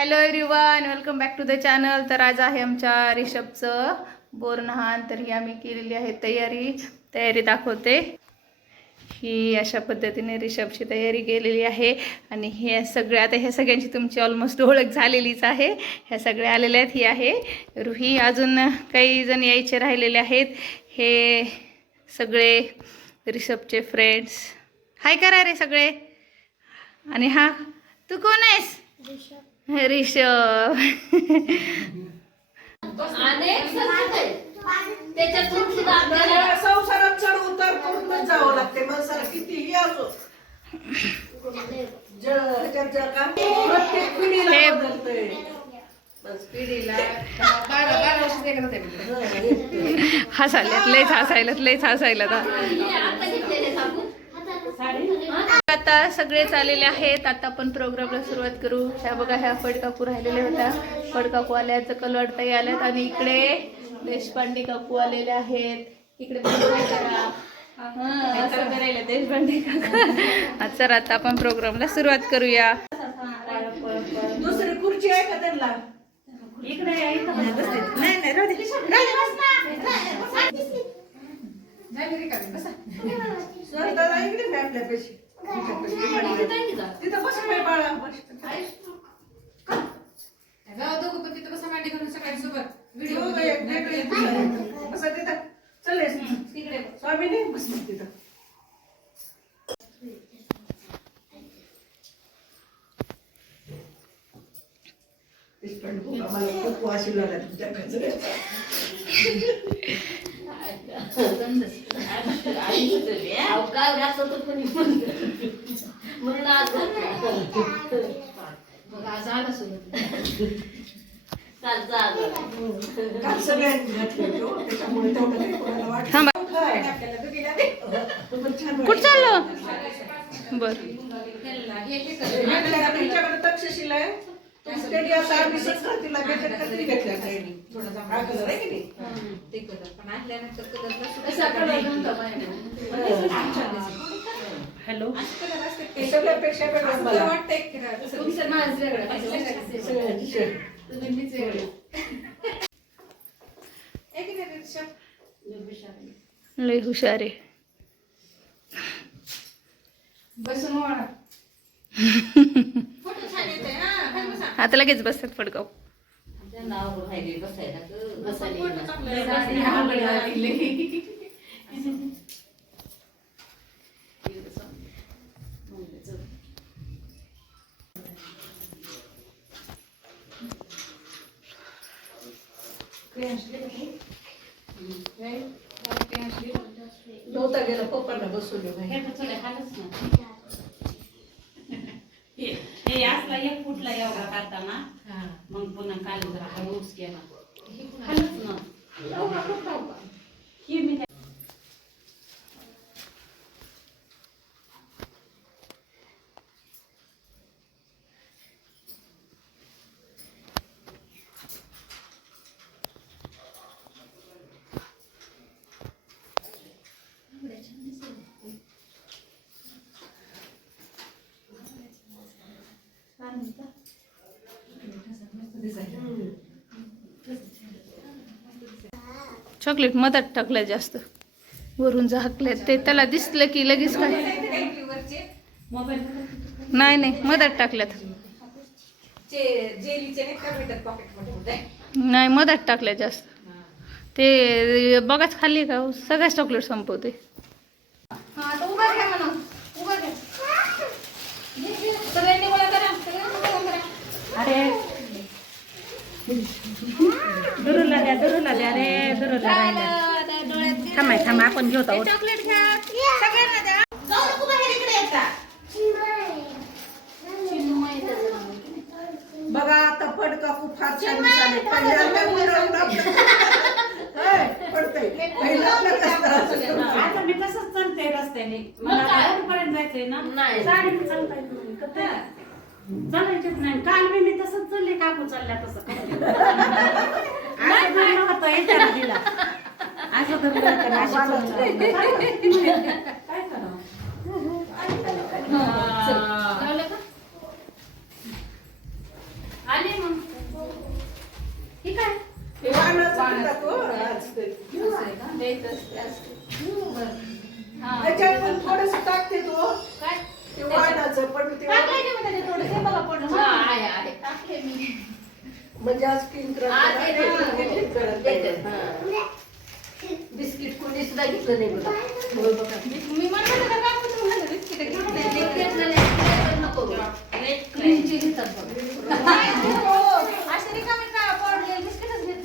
Hello everyone welcome back to the channel तर आज आहे आमच्या रिषभचं बोरनहान. तर ही आम्ही केलेली आहे तयारी. तयारी दाखवते. ही अशा पद्धतीने रिषभची तयारी केलेली आहे. आणि हे सगळ्या आता ह्या सगळ्यांची तुमची ऑलमोस्ट ओळख झालेलीच आहे. ह्या सगळ्या आलेल्या आहेत ही आहे. रुही अजून काही जण यायचे राहिलेले आहेत. हे सगळे रिषभचे फ्रेंड्स हाय करा रे सगळे. आणि हा तू कोण आहेस? रिषभ संसारात चढ उतार करूनच जावं लागते माणसाला कितीही असो. हे- हसायल्यात लयच हसायलात लयच आता साबू आता सगळे चाललेले आहेत. आता आपण प्रोग्रामला सुरुवात करू. ह्या बघा ह्या फडकाकू राहिलेल्या होत्या फडकाकू आल्याचं कलर ताई आल्यात आणि इकडे देशपांडे काकू आलेले आहेत. इकडे करा देशपांडे काका. चला आता आपण प्रोग्रामला सुरुवात करूया. दुसरी खुर्ची आहे का त्यांना? इकडे नाही नाही तिथं बस बाळा बस. हो गं, एक वेगळी एक दुसरी. बसा तिथं. चल स्वामी नाही बस तिथं खूप वाशी लागला तुमच्या कोणी. म्हणून आज आज. कुठं चाललो बर आपल्याला तुमच्याकडे तक्षशिला आहे. त्यांनी आता आम्ही संक्रांतीला भेटत कधी घेतल्या त्यांनी. हा कलर आहे की नाही? हॅलो हे सगळ्यापेक्षा वेगळं. मला. शेड. लय हुशार आहे. आता लगेच बसतात फडकाव. नव्हता गेला पप्पांना बसवलं नाही हे असला एक फुटला योगा करताना मग पुन्हा काल जरा हळूच केला हलूच ना. ही मी चॉकलेट मधात टाकलं जास्त. वरून झाकले ते त्याला दिसलं की लगेच काय? मोबाईल नाही नाही मधात टाकल्यात. नाही मधात टाकल्या जास्त. ते बघाच खाल्ली का? सगळ्याच चॉकलेट संपवते. अरे दुरुला द्या दुरुला द्या रे दुरुला राहिल्या थांबाय थांबा आपण घेऊ आहोत बघा आता फडका खूप फार छान. पहिल्यांदा आता मी तसंच चालते रस्त्याने? मला गावापर्यंत जायचंय ना. साडीने चालता? चालायचेच नाही. काल मी मी तसंच चालले काकू चालल्या तसं. का, आले मग. ठीक आहे. का? बरं. त्याच्यात थोडंसं टाकते तो म्हणजे आज स्किन बिस्किट कोणी सुद्धा घेतलं नाही बघा मी म्हणलं बिस्किट घेतलं नको क्रीमची का पडलेलं बिस्किटच घेत